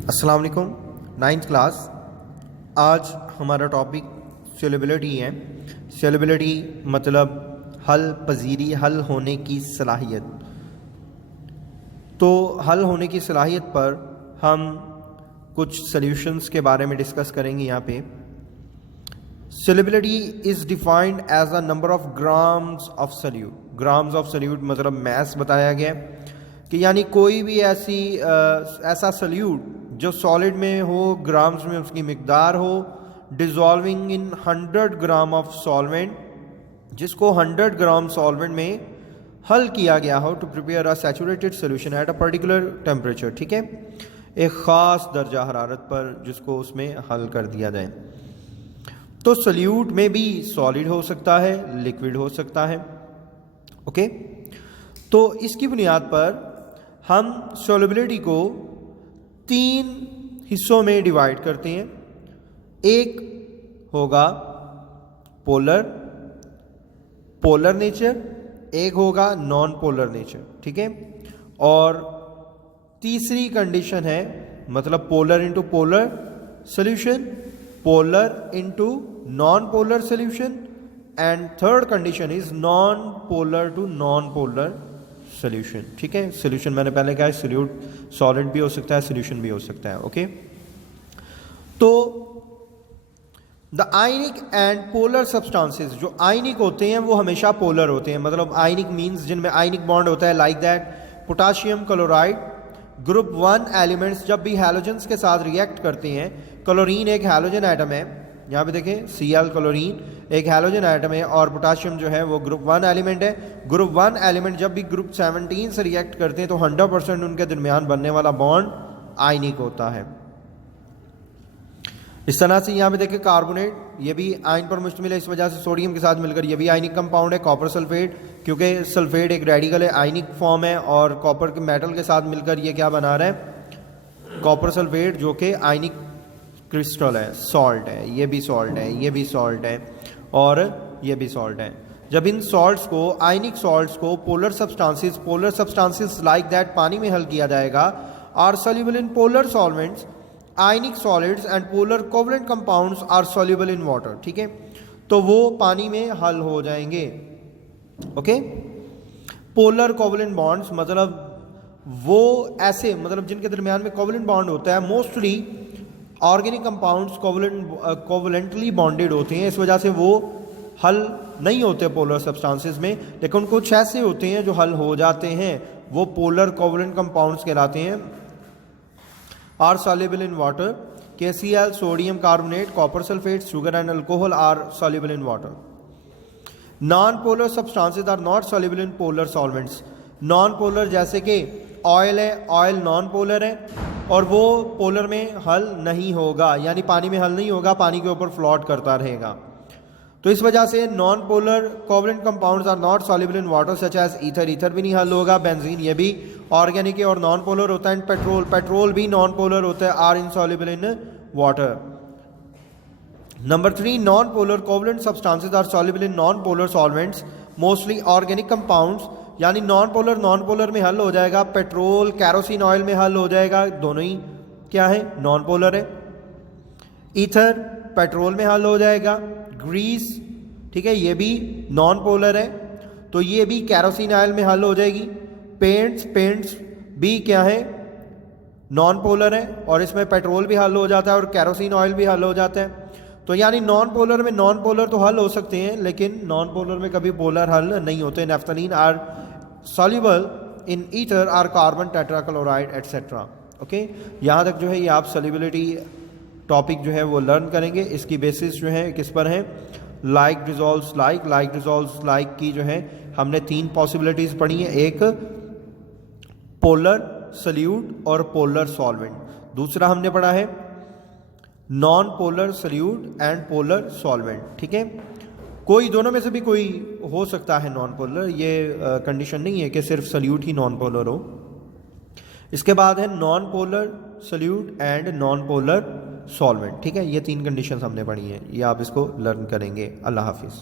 अस्सलाम वालेकुम। 9th class. आज हमारा टॉपिक सॉल्युबिलिटी है। सॉल्युबिलिटी मतलब हल पजीरी, हल होने की सलाहियत। तो हल होने की सलाहियत पर हम कुछ सॉल्यूशंस के बारे में डिस्कस करेंगे। यहाँ पे solubility is defined as a number of grams of solute. Grams of solute मतलब मैस बताया गया कि यानी कोई भी ऐसा सॉल्यूट जो सॉलिड में हो, ग्राम्स में उसकी मिकदार हो, डिज़ोल्विंग इन 100 ग्राम ऑफ सॉल्वेंट, जिसको 100 ग्राम सॉल्वेंट में हल किया गया हो to prepare a saturated solution at a particular temperature. ठीक है, एक ख़ास दर्जा हरारत पर जिसको उसमें हल कर दिया जाए। तो सोल्यूट में भी सॉलिड हो सकता है, लिक्विड हो सकता है। ओके, तो इसकी बुनियाद पर हम सॉल्युबिलिटी को 3 हिस्सों में डिवाइड करते हैं। एक होगा पोलर नेचर, एक होगा नॉन पोलर नेचर। ठीक है, और तीसरी कंडीशन है मतलब polar into polar solution, polar into non polar solution, and third condition is non polar to non polar solution. ठीक है, सोल्यूशन मैंने पहले कहा है सोल्यूट सॉलिड भी हो सकता है, सोल्यूशन भी हो सकता है। ओके, तो the ionic and polar substances, जो आयनिक होते हैं वो हमेशा पोलर होते हैं। मतलब आयनिक मीन्स जिनमें आयनिक बॉन्ड होता है, like that potassium chloride group 1 elements जब भी हैलोजेंस के साथ रिएक्ट करते हैं। क्लोरीन एक हैलोजन एटम है, यहाँ पे देखें Cl क्लोरीन एक हैलोजन एटम है, और पोटाशियम जो है वो ग्रुप 1 एलिमेंट है। ग्रुप 1 एलिमेंट जब भी ग्रुप 17 से रिएक्ट करते हैं तो 100% उनके दरमियान बनने वाला बॉन्ड आयनिक होता है। इस तरह से यहाँ पे देखें कार्बोनेट, ये भी आयन पर मुश्तमिल है, इस वजह से सोडियम के साथ मिलकर ये भी आयनिक कंपाउंड है। कॉपर सल्फेट, क्योंकि सल्फेट एक रेडिकल है, आयनिक फॉर्म है, और कॉपर के मेटल के साथ मिलकर ये क्या बना रहा है, कॉपर सल्फेट, जो कि आयनिक क्रिस्टल है, सॉल्ट है। ये भी सॉल्ट है, ये भी सॉल्ट है, और ये भी सॉल्ट है। जब इन सॉल्ट्स को, आयनिक सॉल्ट्स को पोलर सब्सटेंसेस लाइक दैट पानी में हल किया जाएगा, are soluble in polar solvents, ionic solids and polar covalent compounds are soluble in water. ठीक है, तो वो पानी में हल हो जाएंगे। ओके, पोलर कोवलेंट बॉन्ड्स मतलब वो ऐसे, मतलब जिनके दरमियान में कोवलेंट बॉन्ड होता है। Mostly organic compounds covalently bonded होते हैं, इस वजह से वो हल नहीं होते पोलर सब्सटेंसेस में। लेकिन कुछ ऐसे होते हैं जो हल हो जाते हैं, वो पोलर कोवलेंट कंपाउंड्स कहलाते हैं। Are soluble in water, KCl, sodium carbonate, copper sulphate, sugar and alcohol are soluble in water. Non polar substances are not soluble in polar solvents. Non polar जैसे कि ऑयल है, oil non polar है और वो polar में हल नहीं होगा, यानी पानी में हल नहीं होगा, पानी के ऊपर फ्लोट करता रहेगा। तो इस वजह से non polar covalent compounds are not soluble in water such as ether, ether भी नहीं हल होगा। बेंजीन, ये भी ऑर्गेनिक है और नॉन पोलर होता है। पेट्रोल, पेट्रोल भी नॉन पोलर होता है, are insoluble in water. Number 3, non polar covalent substances are soluble in non polar solvents, mostly organic compounds, यानी नॉन पोलर में हल हो जाएगा। पेट्रोल कैरोसिन ऑयल में हल हो जाएगा, दोनों ही क्या है, नॉन पोलर है। ईथर पेट्रोल में हल हो जाएगा। ग्रीस, ठीक है, ये भी नॉन पोलर है, तो ये भी कैरोसिन ऑयल में हल हो जाएगी। पेंट्स भी क्या है, नॉन पोलर है, और इसमें पेट्रोल भी हल हो जाता है और कैरोसिन ऑयल भी हल हो जाता है। तो यानी नॉन पोलर में नॉन पोलर तो हल हो सकते हैं, लेकिन नॉन पोलर में कभी पोलर हल नहीं होते। Naphthalene are soluble in ether or carbon tetrachloride etcetera. Okay, यहाँ तक जो है ये आप सॉल्युबिलिटी टॉपिक जो है वो लर्न करेंगे। इसकी बेसिस जो है किस पर है, लाइक डिजॉल्व्स लाइक की जो है हमने 3 पॉसिबिलिटीज़ पढ़ी हैं। एक पोलर सोल्यूट और पोलर सॉल्वेंट, दूसरा हमने पढ़ा है non polar solute and polar solvent. ठीक है, कोई दोनों में से भी कोई हो सकता है नॉन पोलर, ये कंडीशन नहीं है कि सिर्फ सोल्यूट ही नॉन पोलर हो। इसके बाद है non polar solute and non polar solvent. ठीक है, ये 3 कंडीशंस हमने पढ़ी हैं, ये आप इसको लर्न करेंगे। अल्लाह हाफिज़।